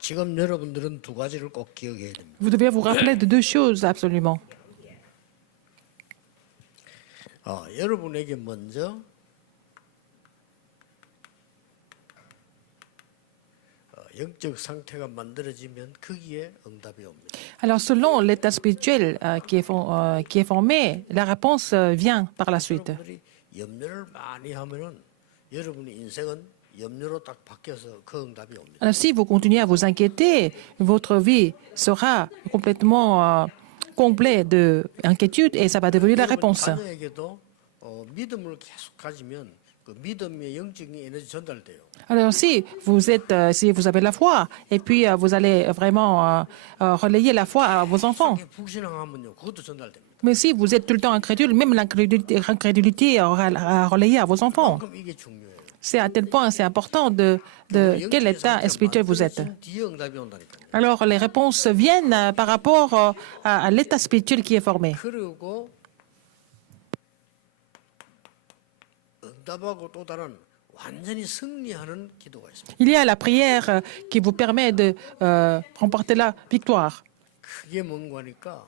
지금 여러분들은 두 가지를 꼭 기억해야 됩니다. Vous devez vous rappeler de deux choses absolument. 여러분에게 먼저 영적 상태가 만들어지면 거기에 응답이 옵니다. Alors, selon l'état spirituel qui est formé, la réponse vient par la suite. 여러분들이 염려를 많이 하면은 여러분의 인생은 염려로 딱 바뀌어서 그 응답이 옵니다. Alors, si vous continuez à vous inquiéter, votre vie sera complètement comblée d'inquiétude et ça va devenir la réponse. 자녀에게도 믿음을 계속 가지면 그 믿음의 영적인 에너지 전달돼요. Alors, si vous avez la foi, et puis vous allez vraiment relayer la foi à vos enfants. 이게 불신앙하면요, 그것도 전달됩니다. Mais si vous êtes tout le temps incrédule, même l'incrédulité à relayer à vos enfants. 그럼 이게 중요해요. C'est à tel point, c'est important de quel état spirituel vous êtes. 뒤에 응답이 온다니까요. Alors, les réponses viennent par rapport à l'état spirituel qui est formé. 그리고 응답하고 또 다른 완전히 승리하는 기도가 있습니다. Il y a la prière qui vous permet de remporter la victoire. 그게 뭔가 하니까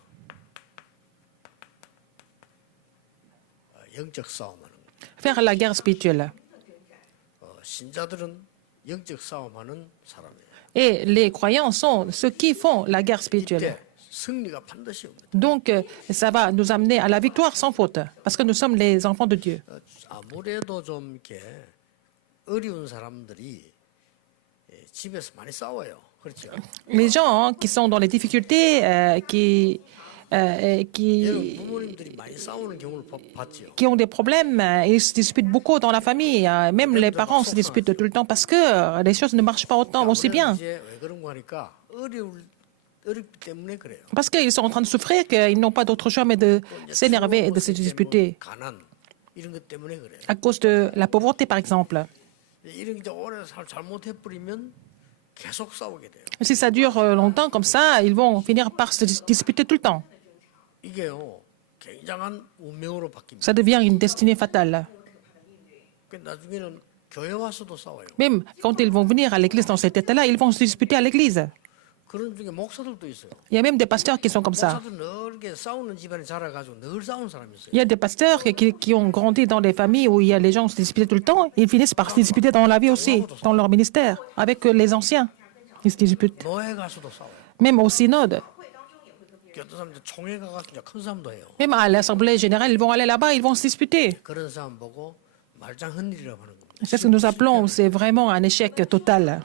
영적 싸움하는 거. Faire la guerre spirituelle. 신자들은 영적 싸움하는 사람이에요. Et les croyants sont ceux qui font la guerre spirituelle. 이때 승리가 반드시 옵니다. Donc, ça va nous amener à la victoire sans faute, parce que nous sommes les enfants de Dieu. 아무래도 좀 이렇게 어려운 사람들이 집에서 많이 싸워요. 그렇죠? Les gens qui sont dans les difficultés, 부모님들이 많이 싸우는 경우를 봤죠. qui ont des problèmes, ils se disputent beaucoup dans la famille. Même les parents se disputent tout le temps parce que les choses ne marchent pas autant aussi bien. 이제 왜 그런 거 하니까 어렵기 때문에 그래요. Parce qu'ils sont en train de souffrir, qu'ils n'ont pas d'autre choix mais de s'énerver et de se disputer. 가난 이런 것 때문에 그래요. À cause de la pauvreté, par exemple. 이런 게 오래 잘못해 버리면 계속 싸우게 돼요. Si ça dure longtemps comme ça, ils vont finir par se disputer tout le temps. 이게요, 굉장한 운명으로 바뀝니다. Ça devient une destinée fatale. 그 나중에는 교회 와서도 싸워요. Même quand ils vont venir à l'église dans cet état-là, ils vont se disputer à l'église. 그런 중에 목사들도 있어요. Il y a même des pasteurs qui sont comme ça. 목사도 늘 이렇게 싸우는 집안에 자라가지고 늘 싸우는 사람이 있어요. Il y a des pasteurs qui ont grandi dans des familles où il y a les gens se disputent tout le temps. Ils finissent par se disputer dans la vie aussi, dans leur ministère, avec les anciens. Ils se disputent. 노예 가서도 싸워요. Même au synode, 어떤 사람들 총회 가가지고 큰 싸움도 해요. même à l'Assemblée générale, ils vont aller là-bas, ils vont se disputer. 그런 사람 보고 말짱 흔들리라고 하는 겁니다. C'est ce que nous appelons, c'est vraiment un échec total.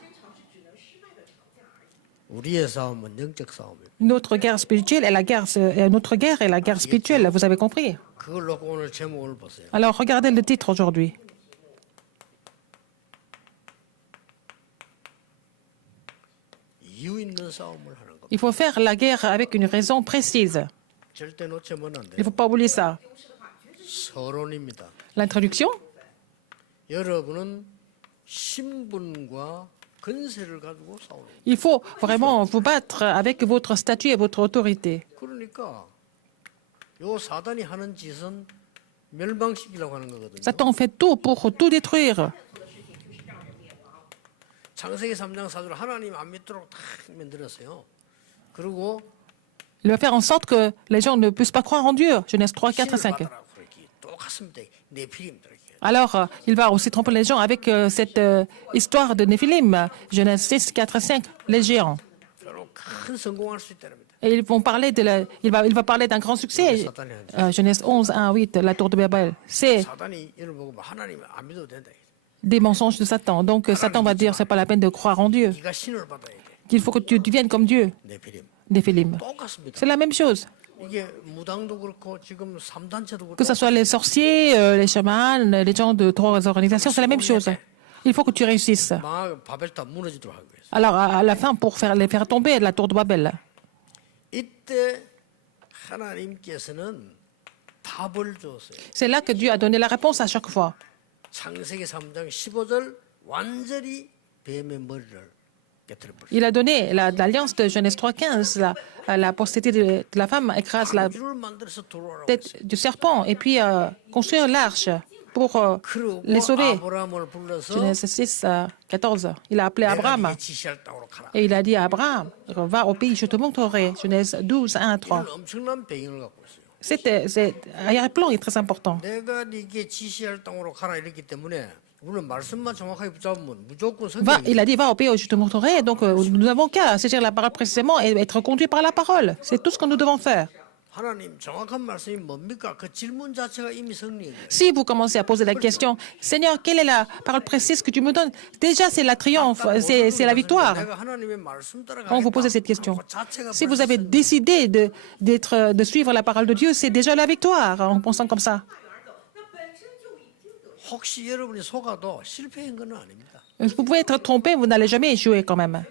우리의 싸움은 영적 싸움이에요. Notre guerre spirituelle est notre guerre est la guerre spirituelle, vous avez compris? 그걸 놓고 오늘 제목을 보세요. Alors regardez le titre aujourd'hui. 이유 있는 싸움을 하는 겁니다. Il faut faire la guerre avec une raison précise. 절대 놓치면 안 Il ne 돼요. faut pas oublier ça. 서론입니다. L'introduction. 여러분은 신분과 근세를 가지고 싸우는 거예요. Il faut vraiment vous battre avec votre statut et votre autorité. 그러니까 요 사단이 하는 짓은 멸망시키려고 하는 거거든요. Satan fait tout pour tout détruire. 창세기 3장 4절 하나님 안 믿도록 다 만들었어요. 그리고 Il va faire en sorte que les gens ne puissent pas croire en Dieu. Genèse 3, 4 et 5. 받으라고 그렇게 똑같습니다. 네피림들. Alors, il va aussi tromper les gens avec cette histoire de Néphilim. Genèse 6, 4 et 5, les géants. 결국 큰 성공할 수 있다랍니다. Et ils vont parler il va parler d'un grand succès. Genèse 11, 1, 8, la tour de Babel. C'est 사단이 이를 보고 하나님 안 믿어도 된다. des mensonges de Satan. Donc, Satan va dire, c'est pas la peine de croire en Dieu. 네가 신을 받아야 돼. Il faut que tu deviennes comme Dieu. 네피림. Néphilim. 똑같습니다. C'est la même chose. 이게 무당도 그렇고 지금 3단체도 Que ce 그렇고 soit les sorciers, les chamans, les gens de trois organisations, c'est la même chose. Il faut que tu réussisses. 바벨탑 무너지도록 하기 위해서. Alors, à la fin, pour les faire tomber de la tour de Babel. 이때 하나님께서는 답을 줬어요. C'est là que Dieu a donné la réponse à chaque fois. 창세기 3장 15절 완전히 뱀의 머리를 깨뜨려 버렸어요. Il a donné l'alliance de Genèse 3.15. La postérité de la femme écrase la 줄을 만들어서 돌아오라고 tête du serpent et puis construire l'arche. pour 그러고 les sauver. 아브라함을 불러서 Genèse 6, 14. Il a appelé 내가 Abraham 네게 지시할 땅으로 가라. et il a dit à Abraham, va au pays, je te montrerai. Genèse 12, 1 à 3. 이런 엄청난 배경을 갖고 있어요. Arrière-plan est très important. 내가 네게 지시할 땅으로 가라 이랬기 때문에 우리는 말씀만 정확하게 붙잡으면 무조건 Il 성경이 a dit, va au pays où je te montrerai. Donc, nous n'avons qu'à saisir la parole précisément et être conduit par la parole. C'est tout ce que nous devons faire. 하나님 정확한 말씀이 뭡니까? 그 질문 자체가 이미 성리예요. Si vous commencez à poser la question, Seigneur, quelle est la parole précise que tu me donnes? Déjà, c'est la triomphe, c'est la victoire. 내가 하나님의 말씀 따라 Quand vous posez cette question, si vous avez décidé de suivre la parole de Dieu, c'est déjà la victoire en pensant comme ça. 혹시 여러분이 속아도 실패한 건 아닙니다. Vous pouvez être trompé, vous n'allez jamais échouer quand même.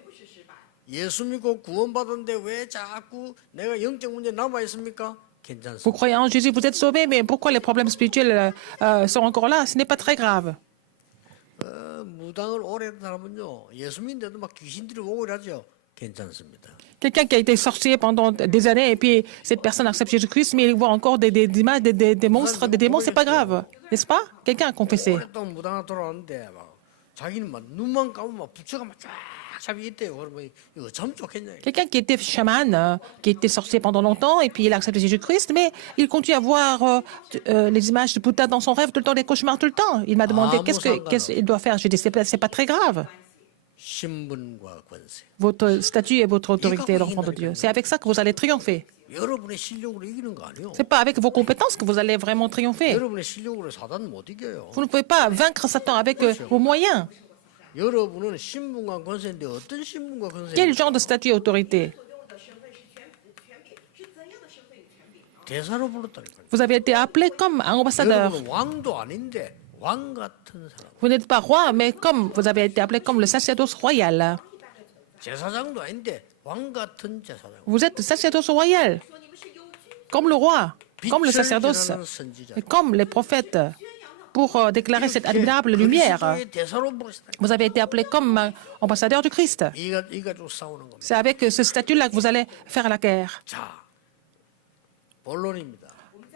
예수 믿고 구원받았는데 왜 자꾸 내가 영적 문제 남아 있습니까? Vous 괜찮습니다. croyez en Jésus, vous êtes sauvé, mais pourquoi les problèmes spirituels sont encore là? Ce n'est pas très grave. 무당을 오래 했던 사람은요 예수 믿는데도 막 귀신들이 오고 이러죠. 괜찮습니다. Quelqu'un qui a été sorcier pendant des années et puis cette personne accepte Jésus-Christ, mais il voit encore des images, des monstres, des démons, c'est pas grave. N'est-ce pas? Quelqu'un a confessé. 오랫동안 무당을 돌아왔는데 막 자기는 막 눈만 감으면 막 부처가 막 쫙 잡이 있대요. 그러면 이거 참 좋겠냐? Quelqu'un qui était chaman, qui était sorcier pendant longtemps, et puis il a accepté Jésus-Christ, mais il continue à voir les images de Bouddha dans son rêve tout le temps, des cauchemars tout le temps. Il m'a demandé qu'est-ce qu'il doit faire. Je lui ai dit, c'est pas très grave. 신분과 권세. Votre statut et votre autorité d'enfant de Dieu. C'est avec ça que vous allez triompher. 여러분의 실력으로 이기는 거 아니에요. C'est pas avec vos compétences que vous allez vraiment triompher. 여러분의 실력으로 사단 못 이겨요. Vous ne pouvez pas vaincre Satan avec vos moyens. 여러분은 신분과 권세인데 어떤 신분과 Quel 권세? genre de statut et autorité? 대사로 불렀다니까요. Vous avez été appelé comme un ambassadeur. 여러분은 왕도 아닌데 왕 같은 사람. Vous n'êtes pas roi, mais comme vous avez été appelé comme le sacerdoce royal. 제사장도 아닌데 왕 같은 제사장. Vous êtes sacerdoce royal, comme le roi, comme le 빛을 sacerdoce, 전하는 선지자. et comme les prophètes, pour déclarer cette admirable lumière. 그리스도의 대사로 부르시다. Vous avez été appelé comme ambassadeur du Christ. 이 가지고 싸우는 겁니다. C'est avec ce statut-là que vous allez faire la guerre. 자, 본론입니다.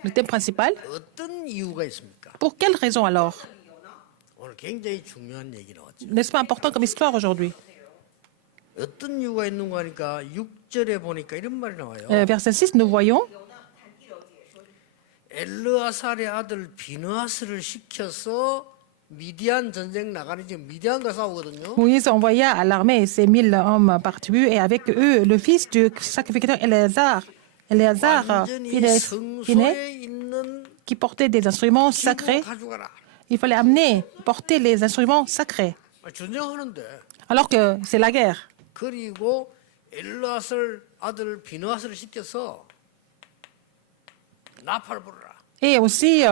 Le thème principal, 어떤 이유가 있습니까? pour quelle raison alors? 오늘 굉장히 중요한 얘기 나왔죠. N'est-ce pas important comme histoire aujourd'hui? 어떤 이유가 있는가 하니까 6절에 보니까 이런 말이 나와요. Verset 6, nous voyons, 엘르아살의 아들 비느하스를 시켜서 미디안 전쟁 나가는 지금 미디안과 싸우거든요. Moïse envoya à l'armée ses 1000 hommes par tribu et avec eux le fils du sacrificateur Éléazar, 완전히 Phineas, 성소에 있는 qui portait des instruments 기구 sacrés. 가져가라. Il fallait amener, porter les instruments sacrés, 전쟁하는데 alors que c'est la guerre. 그리고 엘르아살 아들 비느하스를 시켜서 나팔 불어라. Et aussi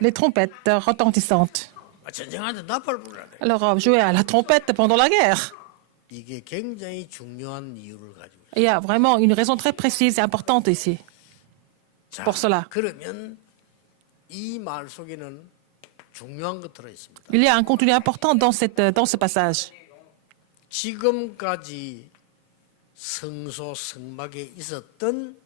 les trompettes retentissantes. 전쟁하는데 나팔 불어라. Alors, jouer à la trompette pendant la guerre. 이게 굉장히 중요한 이유를 가지고 있어요. Il y a vraiment une raison très précise et importante ici. 자, pour cela. 그러면 이 말 속에는 중요한 것 들어 있습니다. Il y a un contenu important dans ce passage. 지금까지 성소 성막에 있었던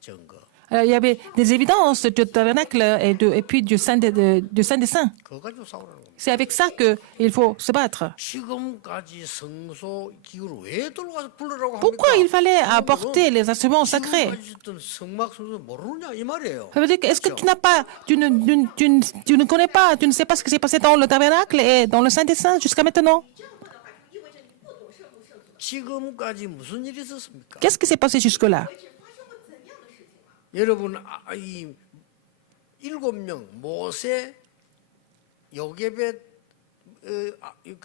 증거. Alors, il y avait des évidences du tabernacle et puis du Saint des Saints. 그거 가지고 싸우라는 겁니다. C'est avec ça qu'il faut se battre. 지금까지 성소 기구를 왜 들어가서 불러라고 합니까? Pourquoi il fallait apporter les instruments sacrés? 지금까지 있던 성막 성소 모르느냐 이 말이에요. Ça veut dire que est-ce que tu ne connais pas, tu ne sais pas ce qui s'est passé dans le tabernacle et dans le Saint des Saints jusqu'à maintenant? 지금까지 무슨 일이 있었습니까? Qu'est-ce qui s'est passé jusque-là? 여러분 이 7명 모세 요게벳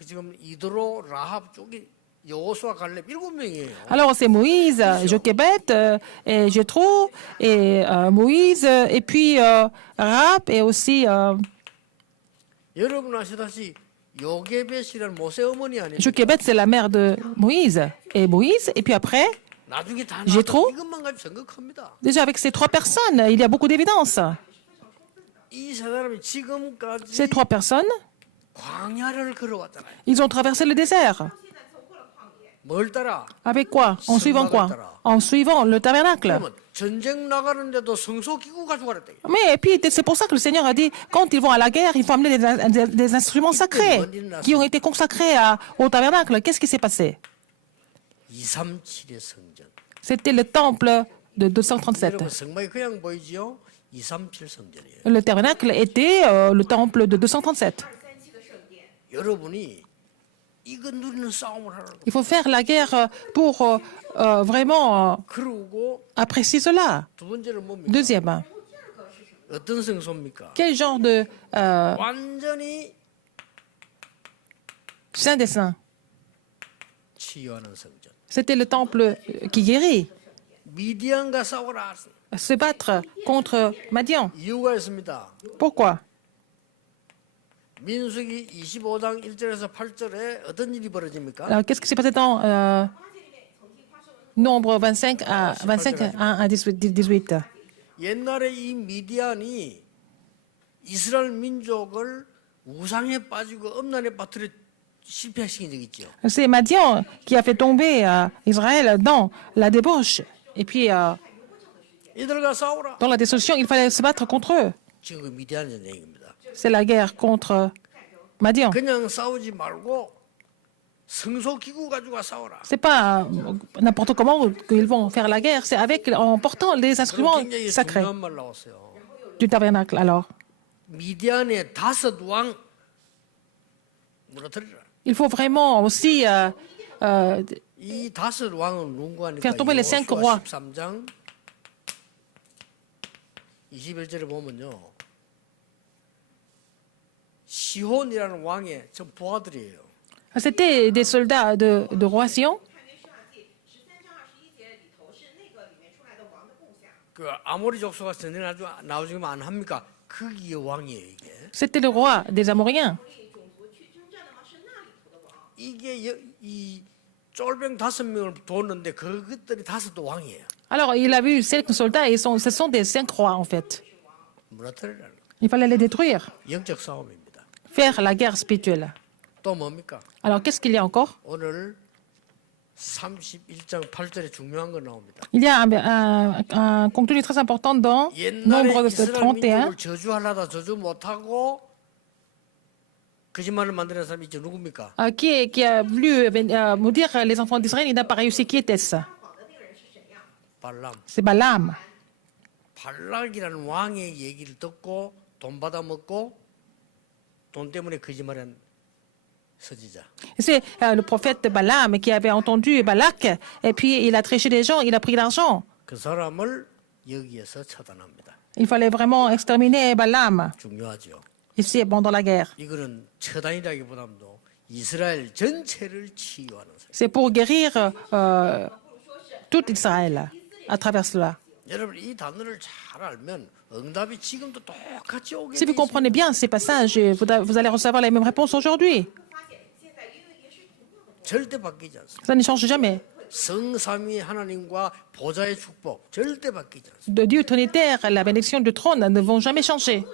지금 이드로 라합 쪽이 여호수아 갈렙 7명이에요. Alors c'est Moïse, Jochebed, et Jéthro, et Moïse, et puis Rahab, et aussi 여러분 아시다시피 요게벳이라는 모세 어머니 아니에요? Jochebed, c'est la mère de Moïse, et puis après, 나중에 다 Jéthro? 이것만 가지고 생각합니다. déjà avec ces trois personnes, il y a beaucoup d'évidences. 이 세 사람이 지금까지 Ces trois personnes, 광야를 걸어왔잖아요. ils ont traversé le désert. 뭘 따라? Avec quoi? En suivant quoi? En suivant le tabernacle. 그러면 전쟁 나가는데도 성소 기구 가져가랬다. Mais et puis, c'est pour ça que le Seigneur a dit, quand ils vont à la guerre, il faut amener des instruments sacrés qui ont été consacrés au tabernacle. Qu'est-ce qui s'est passé? 237의 성전. C'était le temple de 237. 여러분 성막이 그냥 보이지요? 237 성전이에요. Le tabernacle était le temple de 237. 여러분이 이거 누리는 싸움을 하라고. Il faut faire la guerre pour vraiment 그러고 apprécier cela. 두 번째는 뭡니까? Deuxième, 어떤 성소입니까? quel genre de 완전히 saint des saints? 치유하는 성전. C'était le temple qui guérit. 미디안과 싸워라. Se battre contre Madian. 이유가 있습니다. Pourquoi? 민수기 25장 1절에서 8절에 어떤 일이 벌어집니까? Alors, qu'est-ce qui s'est passé dans Nombre 25 à 1 à 18? 옛날에 이 미디안이 이스라엘 민족을 우상에 빠지고 음란에 빠뜨려 실패시킨 적 있죠. C'est Madian qui a fait tomber Israël dans la débauche. Et puis, 이들과 싸우라. dans la dissolution, il fallait se battre contre eux. 지금 그 미디안 전쟁입니다. C'est la guerre contre Madian. 그냥 싸우지 말고 성소 기구 가지고 싸우라. C'est pas n'importe comment qu'ils vont faire la guerre, c'est en portant les instruments 굉장히 sacrés 중요한 말 나왔어요. du tabernacle. Alors, 미디안의 5왕 무너뜨리라. il faut vraiment aussi 이 5왕은 누군가 하니까 faire tomber les 5 rois. 13장 21절에 보면요. 시혼이라는 왕의 전 부하들이에요. C'était des soldats de roi Sion. 그 아모리 족속과 전쟁 나중에 안 합니까? 거기의 왕이에요 이게. C'était le roi des Amoréens. 이게 이 쫄병 5명을 뒀는데 그것들이 5도 왕이에요. Alors, il a vu 5 soldats et ce sont des 5 rois en fait. 무너뜨리라는 거. Il fallait les détruire, 영적 싸움입니다. faire la guerre spirituelle. 또 뭡니까? Alors, qu'est-ce qu'il y a encore? 오늘 31장 8절에 중요한 거 나옵니다. Il y a un contenu très important dans 옛날에 Nombre 이스라엘 31. 민족을 저주하려다 저주 못하고 거짓말을 만드는 사람이 있죠. 누굽니까? Qui a voulu maudire les enfants d'Israël, il n'a pas réussi. Qui était-ce? 발람. C'est Balaam. 발락이라는 왕의 얘기를 듣고 돈 받아 먹고 돈 때문에 거짓말한 선지자. C'est le prophète Balaam qui avait entendu Balak, et puis il a triché des gens, il a pris l'argent. 그 사람을 여기에서 처단합니다. Il fallait vraiment exterminer Balaam, 중요하죠. ici, pendant la guerre. 이거는 처단이라기보다도 이스라엘 전체를 치유하는 사람. C'est pour guérir tout Israël à travers cela. 여러분 이 단어를 잘 알면 응답이 지금도 똑같이 오게 Si 돼 vous comprenez bien ces passages, vous allez recevoir les mêmes réponses aujourd'hui. 절대 바뀌지 않습니다. Ça ne change jamais. 성삼위 하나님과 보좌의 축복 절대 바뀌지 않습니다. De Dieu trinitaire, la bénédiction du trône ne vont jamais changer.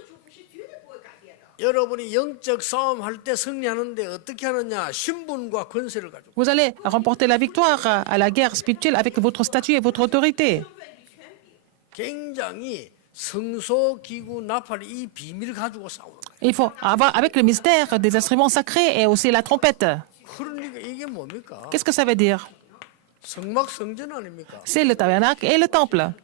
여러분이 영적 싸움 할 때 승리하는데 어떻게 하느냐? 신분과 권세를 가지고. Vous allez remporter la victoire à la guerre spirituelle avec votre statut et votre autorité. 굉장히 성소 기구 나팔 이 비밀을 가지고 싸우는 거예요. Il faut avoir avec le mystère des instruments sacrés et aussi la trompette. 그러니까 이게 뭡니까? Qu'est-ce que ça veut dire? 성막 성전 아닙니까? C'est le tabernacle et le temple.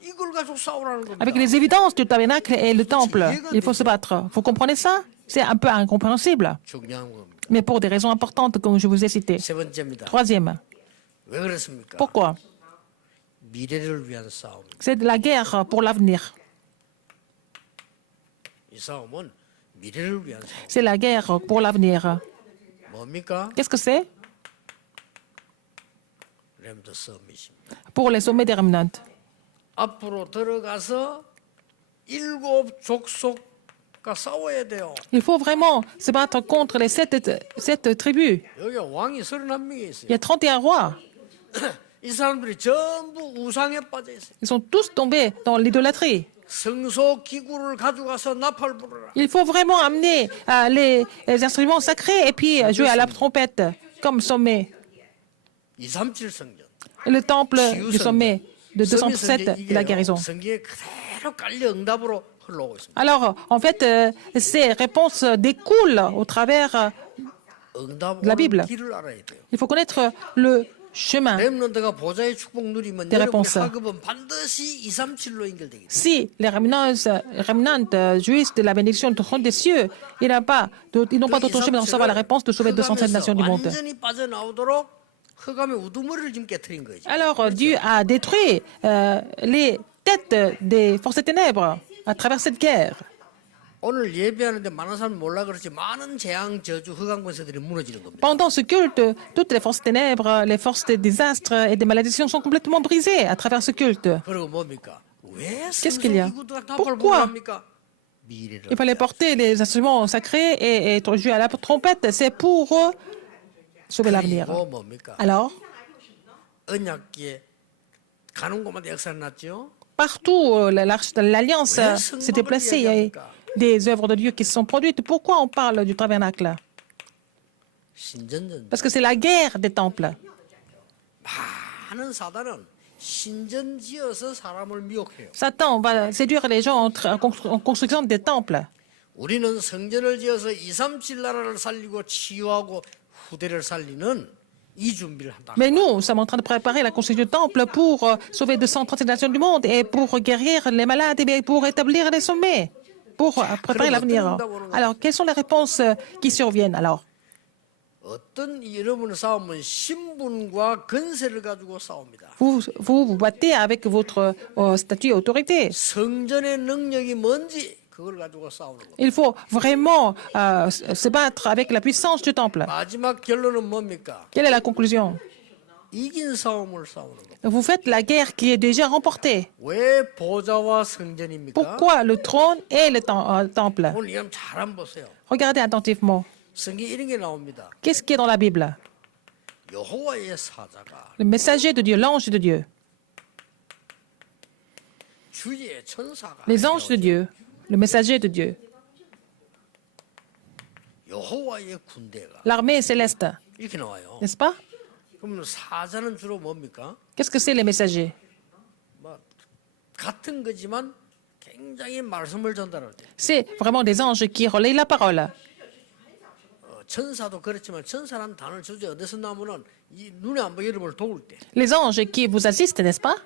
이걸 가지고 싸우라는 겁니다. Avec les évidences du tabernacle et le temple, il faut se battre. Vous comprenez ça? C'est un peu incompréhensible, 중요한 겁니다. mais pour des raisons importantes, comme je vous ai cité. 세 번째입니다. Troisième, 왜 그렇습니까? pourquoi? 미래를 위한 싸움. C'est de la guerre pour l'avenir. 이 싸움은 미래를 위한 싸움. C'est la guerre pour l'avenir. 뭡니까? Qu'est-ce que c'est? 렘더 서밋입니다. Pour les sommets des remnants. 앞으로 들어가서 7 족속과 싸워야 돼요. Il faut vraiment se battre contre les 7 tribus. 여기 왕이 31명이 Il 있어요. y a 31 rois. 이 사람들이 전부 우상에 빠져 있어요. Ils sont tous tombés dans l'idolâtrie. 성소 기구를 가져가서 나팔 불어라. Il faut vraiment amener les instruments sacrés et puis jouer à la trompette comme sommet. 237 성전. Et le temple du sommet de 서밋은 237 이제 de la 이게요, guérison. 성경에 그대로 깔려 응답으로 흘러오고 있습니다. Alors, en fait, ces réponses découlent au travers 응답 la 오는 Bible. 길을 알아야 돼요. Il faut connaître le chemin 렘넌트가 보좌의 축복 누리면 des 여러분의 réponses. 학업은 반드시 237로 연결되기 때문에. Si les remnants jouissent de la bénédiction du trône des cieux, ils n'ont pas d'autre chemin de recevoir la réponse de sauver 207 nations du monde. 완전히 빠져나오도록 흑암의 우두머리를 지금 깨트린 거죠. Alors, Dieu a détruit les têtes des forces des ténèbres à travers cette guerre. 오늘 예배하는데 많은 사람이 몰라 그렇지 많은 재앙, 저주, 흑암 권세들이 무너지는 겁니다. Pendant ce culte, toutes les forces des ténèbres, les forces des désastres et des malédictions sont complètement brisées à travers ce culte. 그리고 뭡니까? 왜 Qu'est-ce qu'il y a? 성소기구가 나팔을 Pourquoi? 불합니까? 미래를 Il fallait porter les instruments sacrés et être joué à la trompette. C'est pour sauver l'avenir. 그리고 뭡니까? Alors, 언약궤 가는 곳마다 역사를 났죠. partout, l'Alliance s'est déplacée. Il y a des œuvres de Dieu qui se sont produites. Pourquoi on parle du tabernacle? 신전전 Parce que c'est la guerre des temples. 많은 사단은 신전 지어서 사람을 미혹해요. Satan va séduire les gens en construisant des temples. 우리는 성전을 지어서 237 나라를 살리고 치유하고 후대를 살리는 이 준비를 한다. Mais nous sommes en train de préparer la construction du temple pour sauver 237 nations du monde et pour guérir les malades et pour établir les sommets, pour préparer l'avenir. Alors, quelles sont les réponses qui surviennent alors? 어떤 여러분의 싸움은 신분과 권세를 가지고 싸웁니다. Vous battez avec votre statut et autorité. 성전의 능력이 뭔지 그걸 가지고 싸우는 겁니다. Il faut vraiment se battre avec la puissance du temple. 마지막 결론은 뭡니까? Quelle est la conclusion? 이긴 싸움을 싸우는 겁니다. Vous faites la guerre qui est déjà remportée. 왜 보좌와 성전입니까? Pourquoi le trône et le temple? 오늘 이거 잘 한번 보세요. Regardez attentivement. 성경에 이런 게 나옵니다. Qu'est-ce qui est dans la Bible? 여호와의 사자가 Le messager de Dieu, l'ange de Dieu, 주의 천사가 les anges de Dieu, le messager de Dieu, 여호와의 군대가 l'armée céleste, 이렇게 나와요. n'est-ce pas? 그럼 사자는 주로 뭡니까? Qu'est-ce que c'est les messagers? 뭐 같은 거지만 굉장히 말씀을 전달할 때 C'est vraiment des anges qui relayent la parole. 천사도 그렇지만 천사라는 단어를 주제 어디서 나오면은 이 눈에 안 보이는 여러분을 도울 때 Les anges qui vous assistent, n'est-ce pas?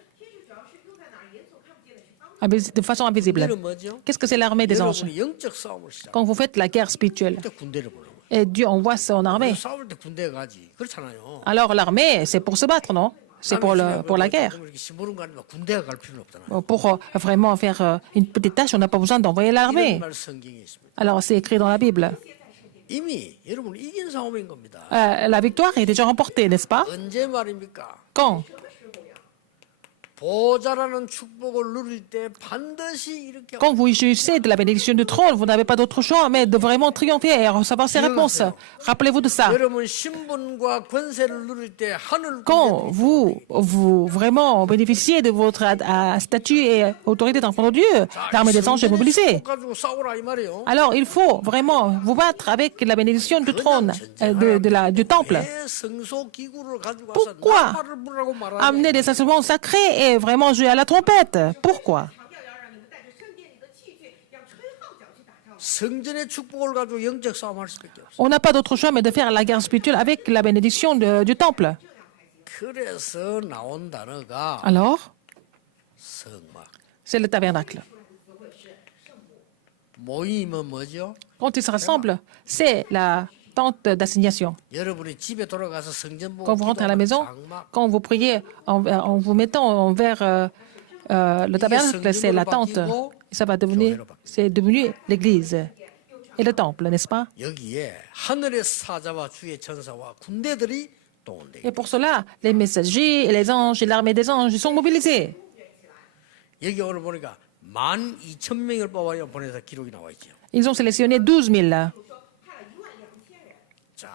De façon invisible. 군대는 뭐죠? Qu'est-ce que c'est l'armée des anges? 여러분이 영적 싸움을 시작. Quand vous faites la guerre spirituelle, 그때 군대를 보는 거예요. et Dieu envoie son armée. 싸울 때 군대에 가지. 그렇잖아요. Alors l'armée, c'est pour se battre, non? C'est pour la guerre. 이렇게 심부름 가니까 군대가 갈 필요는 없잖아요. Pour vraiment faire une petite tâche, on n'a pas besoin d'envoyer 이런 l'armée. 말 성경에 있습니다. Alors c'est écrit dans la Bible. 이미 여러분 이긴 싸움인 겁니다. La victoire est déjà remportée, n'est-ce pas? 언제 말입니까? Quand? 보좌라는 축복을 누릴 때 반드시 이렇게 Quand vous jouissez de la bénédiction du trône, vous n'avez pas d'autre choix, mais de vraiment triompher et recevoir ces réponses. Rappelez-vous de ça. 여러분 신분과 권세를 누릴 때 하늘 Quand vous vraiment bénéficiez de votre statut et autorité d'enfant de Dieu, l'armée des anges est mobilisée. 가지고 싸우라 이 말이에요. Alors il faut vraiment vous battre avec la bénédiction du trône, du temple. 왜 성소 기구를 가지고 와서 Pourquoi 나팔을 불라고 말하냐? amener des instruments sacrés et vraiment jouer à la trompette? Pourquoi? 성전의 축복을 가지고 영적 싸움할 수밖에 없어. On n'a pas d'autre choix mais de faire la guerre spirituelle avec la bénédiction du temple. 그래서 나온 단어가 Alors, 성막. c'est le tabernacle. 모임은 뭐죠? Quand ils se rassemblent, c'est la tente d'assignation. 여러분이 집에 돌아가서 성전 보고 Quand vous rentrez à la maison, 장막, quand vous priez en vous mettant envers le tabernacle, c'est la tente. Et ça va devenir, c'est devenu l'église et le temple, n'est-ce pas? 여기에 하늘의 사자와 주의 천사와 군대들이 동원돼. Et pour cela, les messagers et les anges et l'armée des anges sont mobilisés. 여기 오늘 보니까 12,000명을 뽑아야 보내서 기록이 나와 있죠. Ils ont sélectionné 12 000. 자,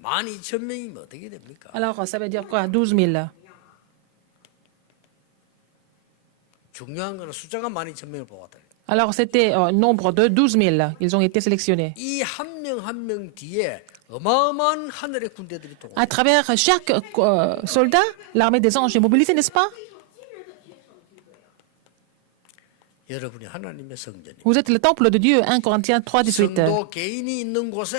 12,000명이면 어떻게 됩니까? Alors, ça veut dire quoi, 12 000? 중요한 거는 숫자가 12,000명을 뽑았다. Alors, c'était un nombre de 12 000. Ils ont été sélectionnés. 이 한 명 한 명 뒤에 어마어마한 하늘의 군대들이 동원. À travers chaque soldat, l'armée des anges est mobilisée, n'est-ce pas? 여러분이 하나님의 성전입니다. Vous êtes le temple de Dieu, 1 Corinthiens 3, 18. 성도 개인이 있는 곳에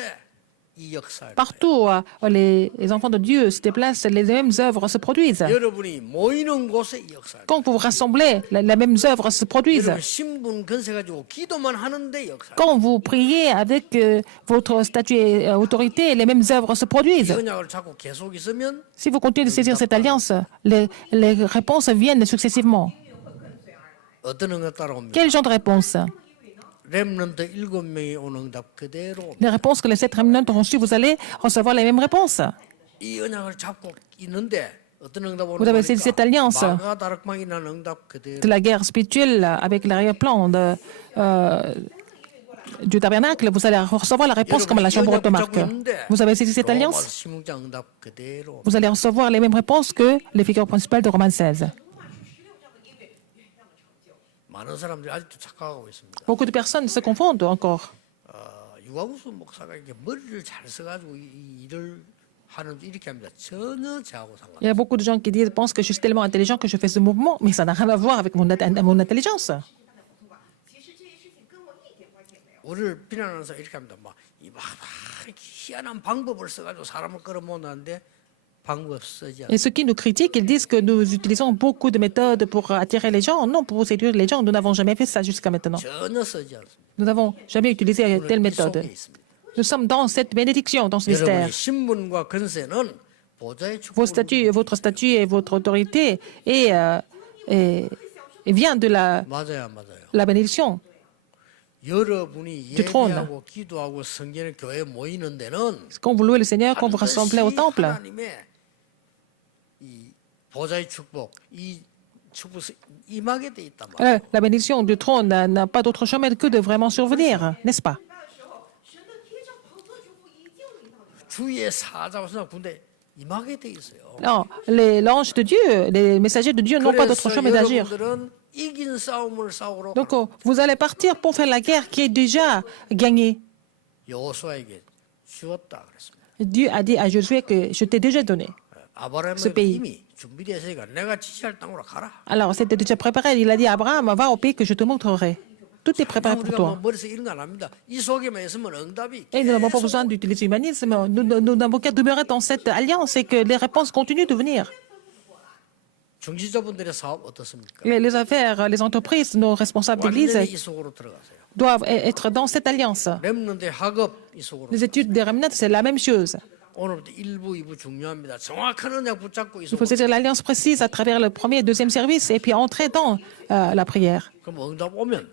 이 역사를 Partout, les enfants de Dieu se déplacent, les mêmes œuvres se produisent. 여러분이 모이는 곳에 이 역사를 Quand vous vous rassemblez, les mêmes œuvres se produisent. 여러분 신분 건세 가지고 기도만 하는데 역사. Quand vous priez avec votre statut et autorité, les mêmes œuvres se 이 produisent. 언약을 잡고 계속 있으면 Si vous continuez de saisir cette alliance, les réponses viennent successivement. 어떤 응답 따라옵니까? Quel genre de réponse? 렘넌트 7명이 온 응답 그대로 Les réponses que les 7 remnants ont reçues, vous allez recevoir les mêmes réponses. 이 언약을 잡고 있는데 어떤 응답 오는 Vous avez saisi cette alliance 마가다락방이라는 응답 그대로 de la guerre spirituelle avec l'arrière-plan du tabernacle, vous allez recevoir la réponse comme à la chambre haute marque. Vous avez saisi cette 로마 alliance, 16장 응답 그대로 vous allez recevoir les mêmes réponses que les figures principales de Romains 16. 많은 사람들이 아직도 착각하고 있습니다. Beaucoup de personnes se confondent encore. 유광수 목사가 이렇게 머리를 잘 써가지고 이 일을 하는 이렇게 합니다. 전혀 저하고 상관. Il y a beaucoup de gens qui pensent que je suis tellement intelligent que je fais ce mouvement, mais ça n'a rien à voir avec mon intelligence. 우리를 비난하는 사람 이렇게 합니다. 막 이렇게 희한한 방법을 써가지고 사람을 끌어모으는데 방법 쓰지 않아요. Et ceux qui nous critiquent, ils disent que nous utilisons beaucoup de méthodes pour attirer les gens. Non, pour séduire les gens, nous n'avons jamais fait ça jusqu'à maintenant. 전혀 쓰지 않습니다. Nous n'avons jamais utilisé telle 오늘 이 méthode. 속에 있습니다. Nous sommes dans cette bénédiction, dans ce mystère. 여러분의 신분과 건세는 보좌의 Vos 축복을 statuts, votre statut et votre autorité vient de 맞아요, 맞아요. la bénédiction. 여러분이 Du trône. 예배하고 기도하고 성전에 교회 모이는 데는 Quand vous louez le Seigneur, quand vous rassemblez au temple, 하나님의 이 보좌의 축복, 이 축복이 임하게 돼 있단 말이에요. la bénédiction du trône n'a pas d'autre chemin que de vraiment survenir, n'est-ce pas? 주의 사자와 군대 임하게 돼 있어요. Non, l'ange de Dieu, les messagers de Dieu n'ont pas d'autre 그래서 chemin d'agir. 여러분들은 이긴 싸움을 싸우러 Donc, vous allez partir pour faire la guerre qui est déjà gagnée. 여호수아에게 주었다 그랬습니다. Dieu a dit à Josué que je t'ai déjà donné. Ce 아브라함에게 pays. 이미 준비되어 있으니까 내가 지시할 땅으로 가라. Alors, c'était déjà préparé. Il a dit à Abraham, va au pays que je te montrerai. Tout est préparé pour 우리가 toi. 머릿속에 이런 거 안 합니다. 이 속에만 있으면 응답이 Et nous n'avons pas besoin d'utiliser l'humanisme. Nous n'avons qu'à demeurer dans cette alliance et que les réponses continuent de venir. 중지자분들의 사업 어떻습니까? Les affaires, les entreprises, nos responsables d'église 완전히 이 속으로 들어가세요. doivent être dans cette alliance. 렘넌트의 학업 이 속으로. Les études des remnants, c'est la même chose. 오늘부터 1부, 2부 중요합니다. 정확한 언약 붙잡고 이 Il faut 속으로. saisir l'alliance précise à travers le premier et deuxième service et puis entrer dans la prière. 그럼 응답 오면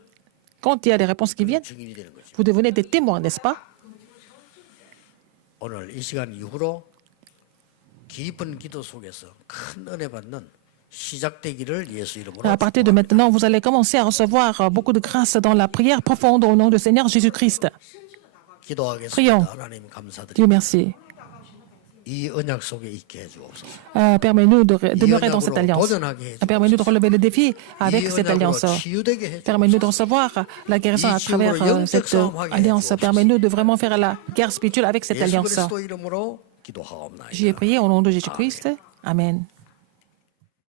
Quand il y a des réponses qui viennent, 증인이 되는 거죠. vous devenez des témoins, n'est-ce pas? 오늘 이 시간 이후로 깊은 기도 속에서 큰 은혜 받는 시작되기를 예수 이름으로 À partir de maintenant, vous allez commencer à recevoir beaucoup de grâce dans la prière profonde au nom du Seigneur Jésus-Christ. 기도하겠습니다. Prions. 하나님 감사드립니다. Dieu merci. 이 언약 속에 있게 해주옵소서. Permets-nous de demeurer dans cette alliance. 도전하게 해주옵소서. Permets-nous de relever le défi avec 이 cette 언약으로 alliance. 치유되게 해주옵소서. Permets-nous de recevoir la guérison à travers cette alliance. Permets-nous de vraiment faire la guerre spirituelle avec cette 예수 alliance. 그리스도 이름으로 기도하옵나이다. J'y ai prié au nom de Jésus-Christ. Amen.